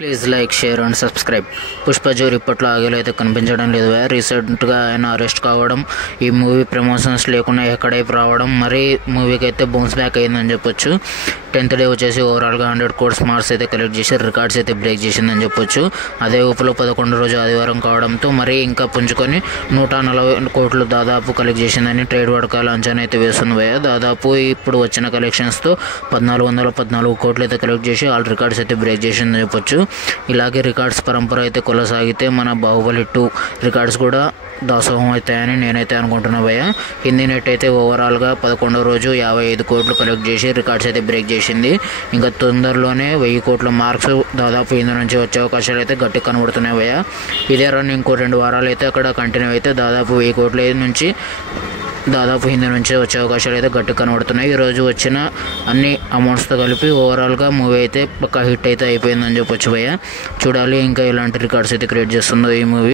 Please like, share and subscribe. Pushpa జోరు ఇప్పట్లో ఆగేలైతే కనిపించడం లేదు. రీసెంట్గా ఆయన అరెస్ట్ కావడం, ఈ మూవీ ప్రమోషన్స్ లేకుండా ఎక్కడైపు రావడం, మరి మూవీకి అయితే బౌన్స్ బ్యాక్ అయిందని చెప్పొచ్చు. 10th డే వచ్చేసి ఓవరాల్గా 100 crores మార్క్స్ అయితే కలెక్ట్ చేసి రికార్డ్స్ అయితే బ్రేక్ చేసిందని చెప్పొచ్చు. అదే ఊపులో 11 రోజు ఆదివారం కావడంతో మరి ఇంకా పుంజుకొని 140 కోట్లు దాదాపు కలెక్ట్ చేసిందని ట్రేడ్ వర్గాల అంచనా అయితే వేస్తుంది భయ్య. దాదాపు ఇప్పుడు వచ్చిన కలెక్షన్స్తో 1414 కోట్లు అయితే కలెక్ట్ చేసి ఆల్ రికార్డ్స్ అయితే బ్రేక్ చేసిందని చెప్పొచ్చు. ఇలాగే రికార్డ్స్ పరంపర అయితే కొనసాగితే మన బాహుబలి 2 రికార్డ్స్ కూడా దాసోహం అవుతాయని నేనైతే అనుకుంటున్నా భయ్య. హిందీ నెట్ అయితే ఓవరాల్గా 11వ రోజు 55 కోట్లు కలెక్ట్ చేసి రికార్డ్స్ అయితే బ్రేక్ చేసింది. ఇంకా తొందరలోనే 1000 కోట్ల మార్క్స్ దాదాపు హిందీ నుంచి వచ్చే అవకాశాలు అయితే గట్టి కనబడుతున్నాయి భయ్య. ఇదే రన్ ఇంకో 2 వారాలు అయితే అక్కడ కంటిన్యూ అయితే దాదాపు 1000 కోట్ల నుంచి దాదాపు హిందీ నుంచి వచ్చే అవకాశాలు అయితే గట్టి కనబడుతున్నాయి. ఈరోజు వచ్చిన అన్ని అమౌంట్స్తో కలిపి ఓవరాల్గా మూవీ అయితే పక్కా హిట్ అయితే అయిపోయిందని చెప్పొచ్చు భయ్య. చూడాలి ఇంకా ఎలాంటి రికార్డ్స్ అయితే క్రియేట్ చేస్తుందో ఈ మూవీ.